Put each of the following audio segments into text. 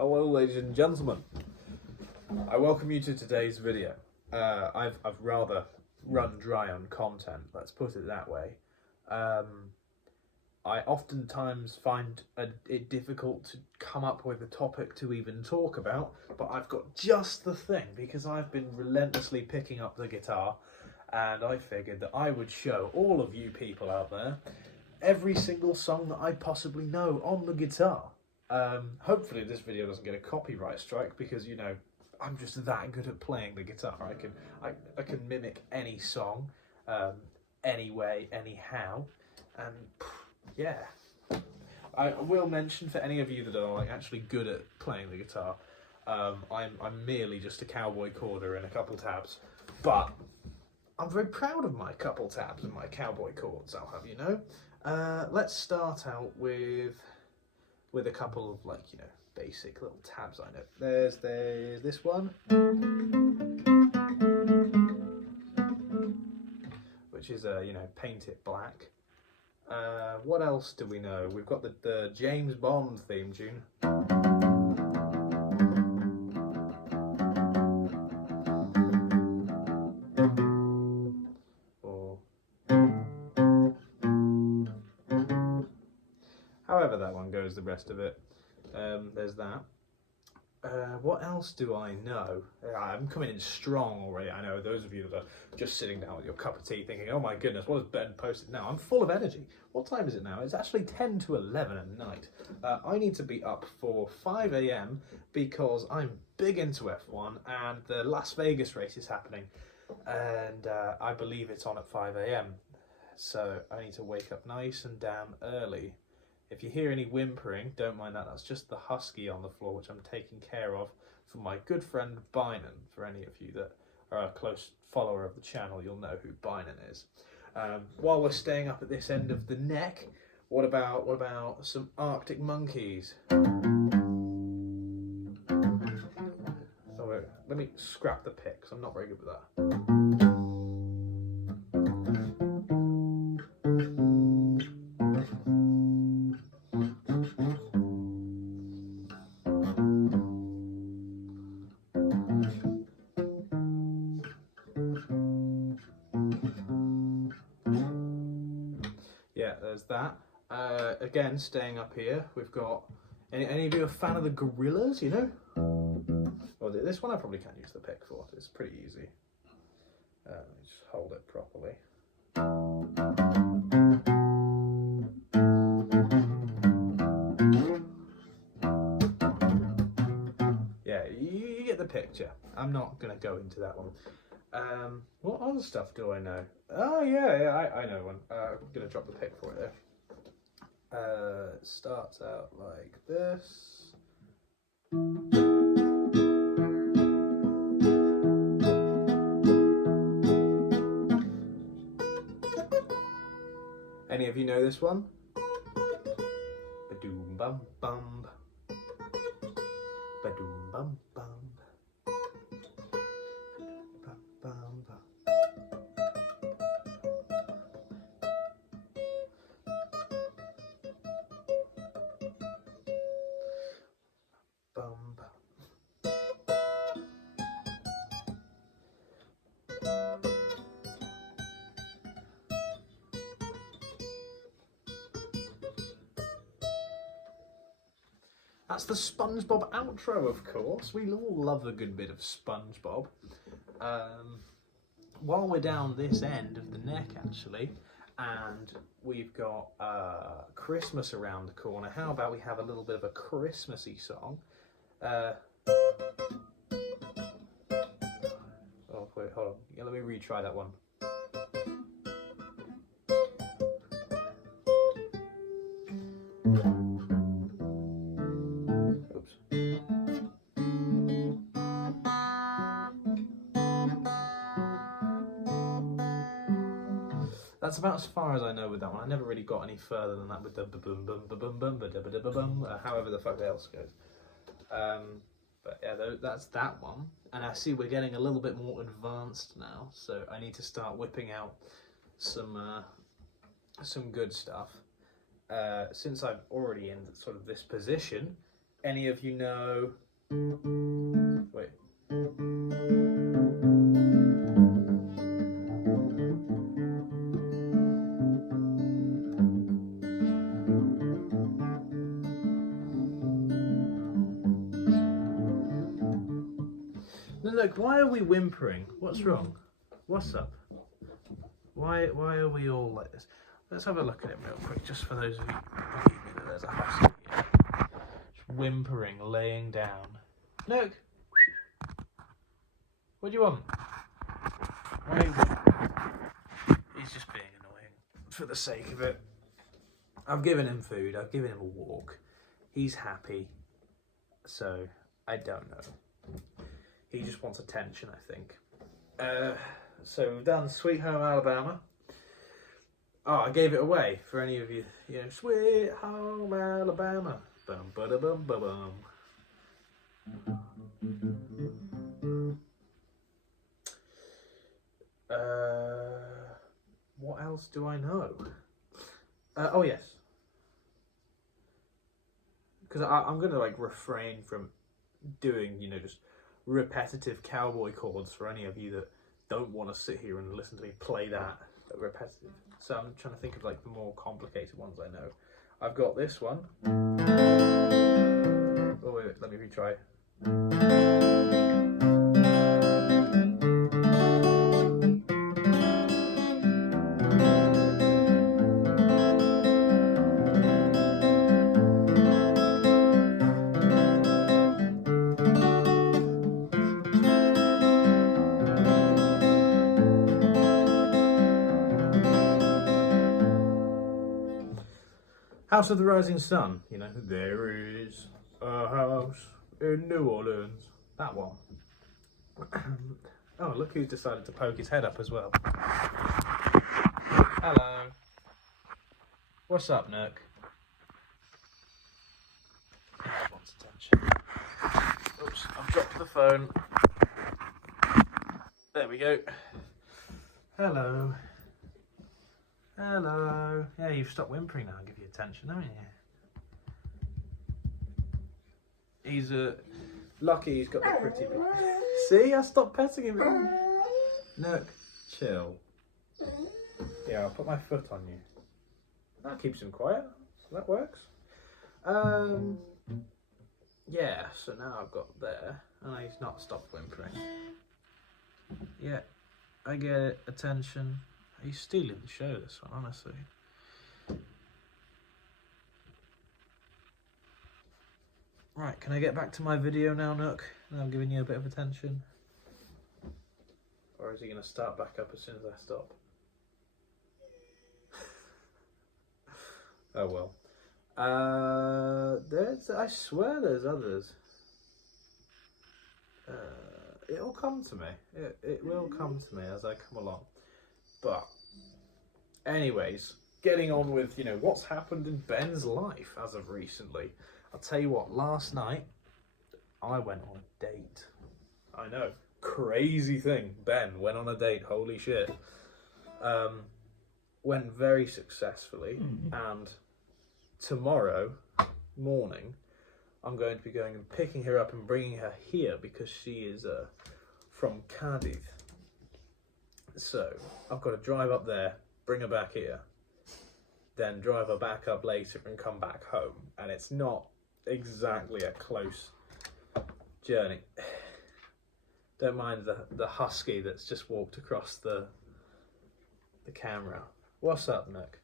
Hello ladies and gentlemen, I welcome you to today's video. I've rather run dry on content, let's put it that way. I oftentimes find it difficult to come up with a topic to even talk about, but I've got just the thing because I've been relentlessly picking up the guitar, and I figured that I would show all of you people out there every single song that I possibly know on the guitar. Hopefully this video doesn't get a copyright strike because, you know, I'm just that good at playing the guitar. I can mimic any song, any way, anyhow, and yeah. I will mention for any of you that are actually good at playing the guitar, I'm merely just a cowboy chorder and a couple tabs, but I'm very proud of my couple tabs and my cowboy chords, I'll have you know. Let's start out with a couple of, like, you know, basic little tabs I know. There's this one, which is you know, paint it black. What else do we know? We've got the James Bond theme tune. Or however that one goes, the rest of it. There's that. What else do I know? I'm coming in strong already. I know those of you that are just sitting down with your cup of tea thinking, oh my goodness, what has Ben posted now? I'm full of energy. What time is it now? It's actually 10 to 11 at night. I need to be up for 5 AM because I'm big into F1 and the Las Vegas race is happening, and I believe it's on at 5 AM. So I need to wake up nice and damn early. If you hear any whimpering, don't mind that. That's just the husky on the floor, which I'm taking care of for my good friend Bynon. For any of you that are a close follower of the channel, you'll know who Bynon is. While we're staying up at this end of the neck, what about some Arctic Monkeys? Oh, wait, let me scrap the pick, 'cause I'm not very good with that. Yeah, there's that. Again, staying up here, we've got... Any of you a fan of the Gorillas, you know? Well, this one I probably can't use the pick for. It's pretty easy. Let me just hold it properly. Yeah, you get the picture. I'm not going to go into that one. What other stuff do I know? Oh yeah, I know one. I'm gonna drop the pick for it there. It starts out like this. Any of you know this one? Ba-doom bum bum. Ba-doom bum bum. That's the SpongeBob outro, of course. We all love a good bit of SpongeBob. While we're down this end of the neck, actually, and we've got Christmas around the corner, how about we have a little bit of a Christmassy song? Oh, wait, hold on. Yeah, let me retry that one. That's about as far as I know with that one. I never really got any further than that with the ba-boom bum ba-boom bum ba-da-ba-da-ba-bum, however the fuck else goes. But yeah, that's that one. And I see we're getting a little bit more advanced now, so I need to start whipping out some good stuff. Since I'm already in sort of this position, any of you know... Wait. Look, why are we whimpering? What's wrong? What's up? Why are we all like this? Let's have a look at it real quick, just for those of you who believe me that there's a husky here. Just whimpering, laying down. Look! What do you want? Why are you whimpering? He's just being annoying for the sake of it. I've given him food, I've given him a walk. He's happy. So, I don't know. He just wants attention, I think. So we've done Sweet Home Alabama. Oh, I gave it away for any of you. You know, Sweet Home Alabama. Bum ba da bum ba bum. What else do I know? Oh yes. Because I'm gonna like refrain from doing, you know, just repetitive cowboy chords for any of you that don't want to sit here and listen to me play that repetitive. So I'm trying to think of like the more complicated ones I know. I've got this one. Oh wait, let me retry. House of the Rising Sun, you know, there is a house in New Orleans. That one. Oh, look who's decided to poke his head up as well. Hello. What's up, Nanuk? He wants attention. Oops, I've dropped the phone. There we go. Hello. Hello. Yeah, you've stopped whimpering now and give you attention, haven't you? He's lucky he's got the pretty bit. See, I stopped petting him. Look, chill. Yeah, I'll put my foot on you. That keeps him quiet. So that works. Yeah, so now I've got there. And he's not stopped whimpering. Yeah, I get it. Attention. He's stealing the show, this one, honestly. Right, can I get back to my video now, Nook? Now I'm giving you a bit of attention. Or is he going to start back up as soon as I stop? Oh well. I swear there's others. It'll come to me. It will come to me as I come along. But, anyways, getting on with, you know, what's happened in Ben's life as of recently. I'll tell you what, last night, I went on a date. I know, crazy thing. Ben went on a date, holy shit. Went very successfully, and tomorrow morning, I'm going to be going and picking her up and bringing her here because she is from Cardiff. So, I've got to drive up there, bring her back here, then drive her back up later and come back home. And it's not exactly a close journey. Don't mind the husky that's just walked across the camera. What's up, Nook?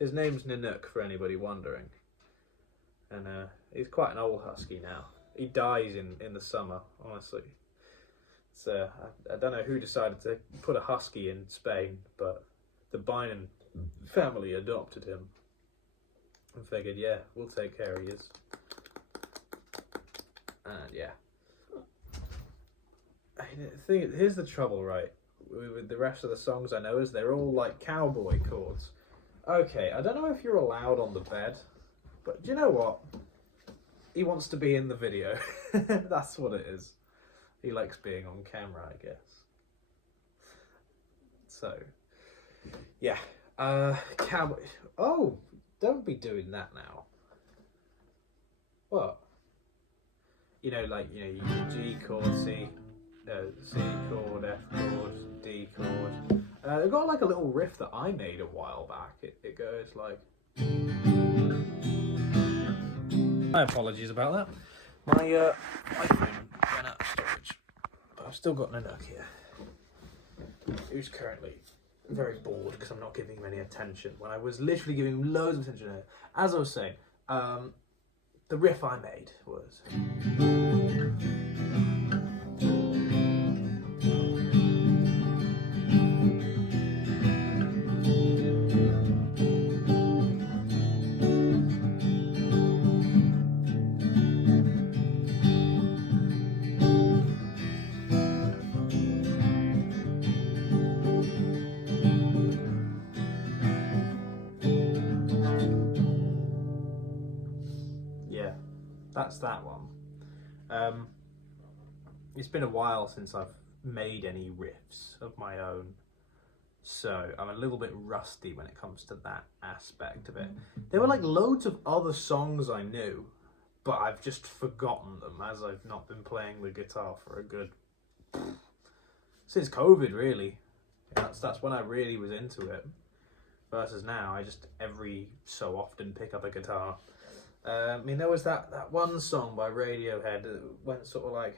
His name's Nanuk, for anybody wondering. And he's quite an old husky now. He dies in the summer, honestly. So I don't know who decided to put a husky in Spain, but the Bynum family adopted him and figured, yeah, we'll take care of his. And yeah. Here's the trouble, right? With the rest of the songs I know is they're all like cowboy chords. Okay, I don't know if you're allowed on the bed, but do you know what? He wants to be in the video. That's what it is. He likes being on camera, I guess. So, yeah. Cowboy. Oh, don't be doing that now. What? You know, like, you know, you G chord, C chord, F chord, D chord. They've got like a little riff that I made a while back. It goes like... My apologies about that. My iPhone ran out of storage, but I've still got Nanuk here, who's currently very bored because I'm not giving him any attention when I was literally giving him loads of attention. As I was saying, the riff I made was... Yeah, that's that one. It's been a while since I've made any riffs of my own, so I'm a little bit rusty when it comes to that aspect of it. There were like loads of other songs I knew, but I've just forgotten them as I've not been playing the guitar for a good... since COVID, really. That's when I really was into it. Versus now, I just every so often pick up a guitar. I mean, there was that one song by Radiohead that went sort of like...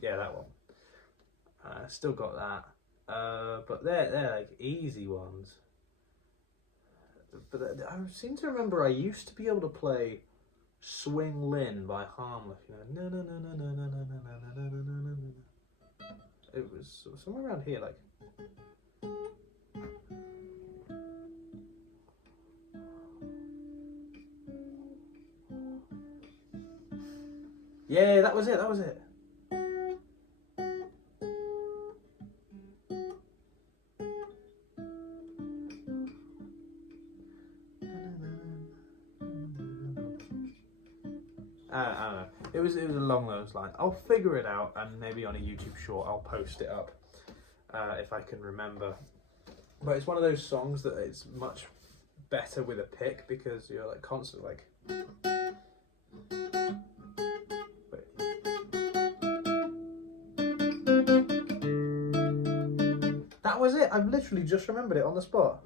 yeah, that one. Still got that. But they're like easy ones. But I seem to remember I used to be able to play Swing Lin by Harmless. You know, it was somewhere around here, like... yeah, that was it. I don't know. It was along those lines. I'll figure it out, and maybe on a YouTube short I'll post it up if I can remember. But it's one of those songs that it's much better with a pick because you're like constantly like... that was it. I've literally just remembered it on the spot.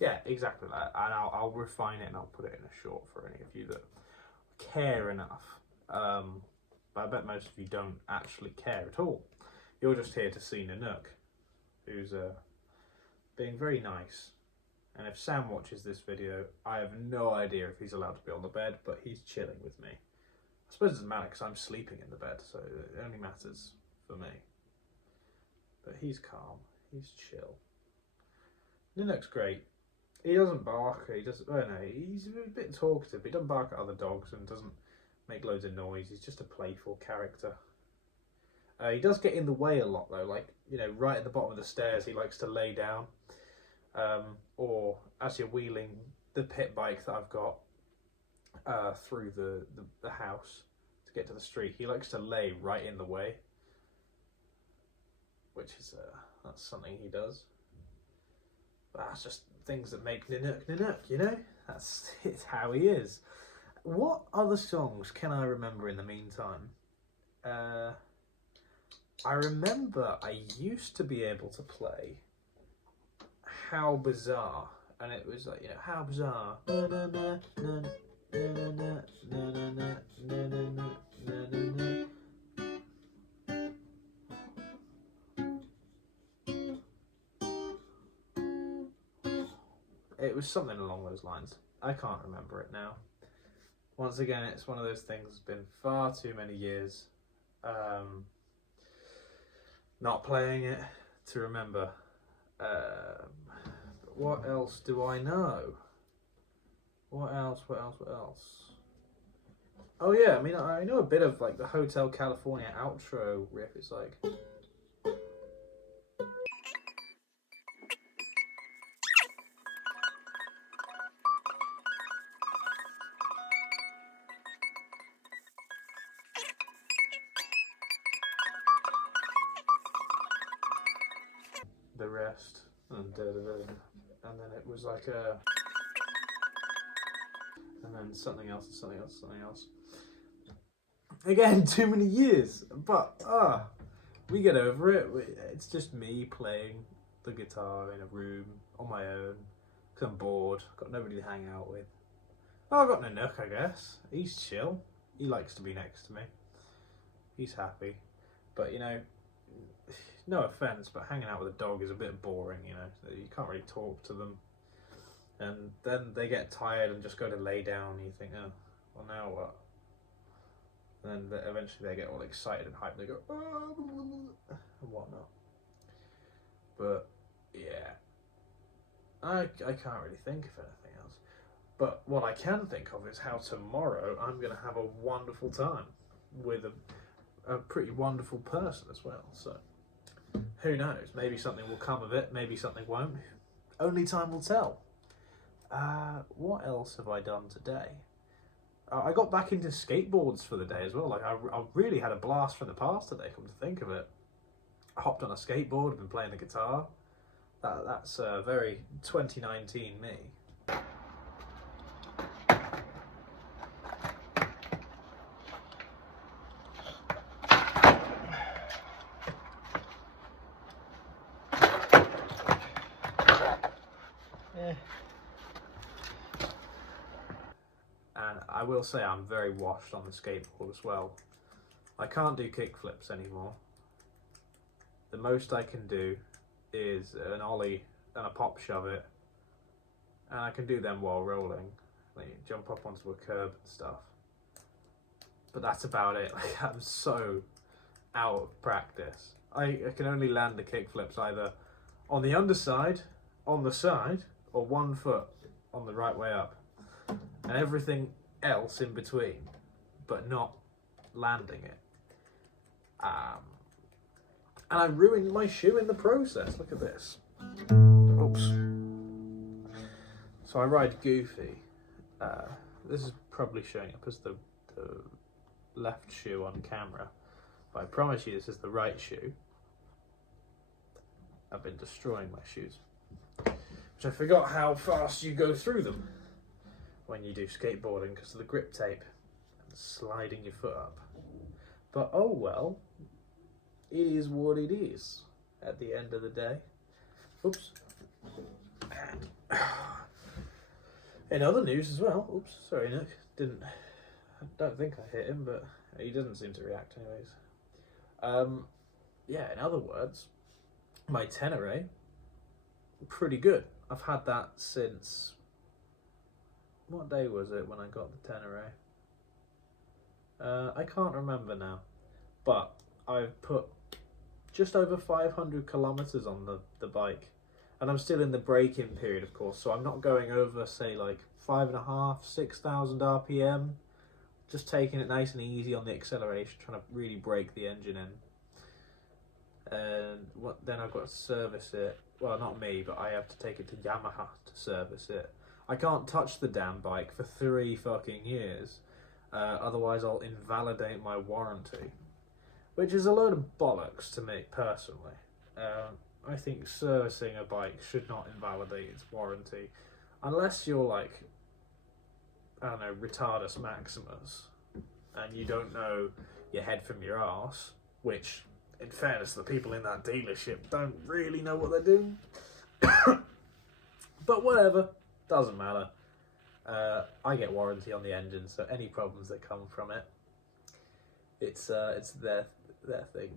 Yeah, exactly that. And I'll refine it and I'll put it in a short for any of you that care enough. But I bet most of you don't actually care at all. You're just here to see Nanuk, who's being very nice. And if Sam watches this video, I have no idea if he's allowed to be on the bed, but he's chilling with me. I suppose it doesn't matter because I'm sleeping in the bed, so it only matters for me. But he's calm, he's chill. Nanuk's great. He doesn't bark, he's a bit talkative, but he doesn't bark at other dogs and doesn't make loads of noise. He's just a playful character. He does get in the way a lot though, like, you know, right at the bottom of the stairs he likes to lay down. Or as you're wheeling the pit bike that I've got through the house to get to the street, he likes to lay right in the way, which is that's something he does. But that's just things that make Nanuk, you know? It's how he is. What other songs can I remember in the meantime? I remember I used to be able to play How Bizarre, and it was like, you know, how bizarre. Na, na, na, na, na, na, na, na, na, na, na, na, na. It was something along those lines. I can't remember it now. Once again, it's one of those things that's been far too many years not playing it to remember. But what else do I know? What else? Oh yeah, I mean, I know a bit of like the Hotel California outro riff. It's like... chest, and and then it was like a, and then something else, and something else, something else. Again, too many years, but we get over it. It's just me playing the guitar in a room on my own because I'm bored. Got nobody to hang out with. Oh, I got Nanuk, I guess. He's chill. He likes to be next to me. He's happy. But, you know, no offence, but hanging out with a dog is a bit boring, you know. You can't really talk to them. And then they get tired and just go to lay down and you think, oh, well, now what? And then eventually they get all excited and hyped. They go, oh, and whatnot. But, yeah. I can't really think of anything else. But what I can think of is how tomorrow I'm going to have a wonderful time with a pretty wonderful person as well. So, who knows? Maybe something will come of it. Maybe something won't. Only time will tell. What else have I done today? I got back into skateboards for the day as well. Like I really had a blast from the past today, come to think of it. I hopped on a skateboard, I've been playing the guitar. That's very 2019 me. And I will say I'm very washed on the skateboard as well. I can't do kickflips anymore. The most I can do is an ollie and a pop shove it, and I can do them while rolling, like jump up onto a curb and stuff. But that's about it. Like, I'm so out of practice. I can only land the kickflips either on the underside, on the side, or 1 foot on the right way up. And everything else in between, but not landing it. And I ruined my shoe in the process. Look at this. Oops. So I ride Goofy. This is probably showing up as the left shoe on camera, but I promise you this is the right shoe. I've been destroying my shoes, which I forgot how fast you go through them when you do skateboarding because of the grip tape and sliding your foot up. But oh well, it is what it is at the end of the day. Oops. And in other news as well, oops, sorry Nick, I don't think I hit him, but he doesn't seem to react anyways. Yeah, in other words, my Tenere, pretty good. I've had that since, what day was it when I got the Tenere? I can't remember now, but I've put just over 500 kilometers on the bike, and I'm still in the break-in period, of course, so I'm not going over, say, like 5,500, 6,000 RPM, just taking it nice and easy on the acceleration, trying to really break the engine in. And then I've got to service it. Well, not me, but I have to take it to Yamaha to service it. I can't touch the damn bike for 3 fucking years, otherwise I'll invalidate my warranty, which is a load of bollocks to me personally. I think servicing a bike should not invalidate its warranty, unless you're like, I don't know, retardus maximus, and you don't know your head from your arse, which, in fairness, the people in that dealership don't really know what they're doing. But whatever, doesn't matter. I get warranty on the engine, so any problems that come from it, it's their thing.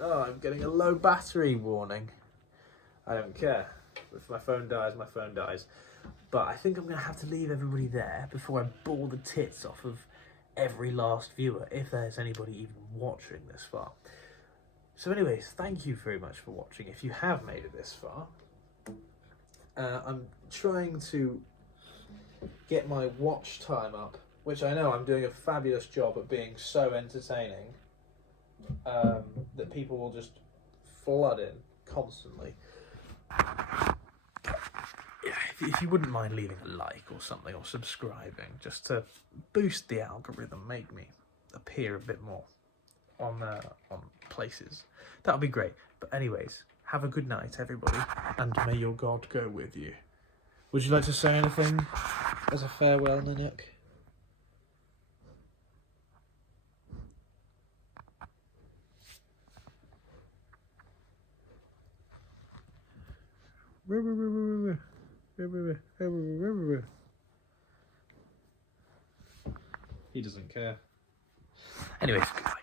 Oh, I'm getting a low battery warning. I don't care. If my phone dies, my phone dies. But I think I'm going to have to leave everybody there before I bore the tits off of every last viewer, if there's anybody even watching this far. So anyways, thank you very much for watching. If you have made it this far, I'm trying to get my watch time up, which I know I'm doing a fabulous job at being so entertaining that people will just flood in constantly. If you wouldn't mind leaving a like or something, or subscribing, just to boost the algorithm, make me appear a bit more on places, that would be great. But anyways, Have a good night, everybody, and may your God go with you. Would you like to say anything as a farewell, Nanuk? He doesn't care. Anyway, goodbye.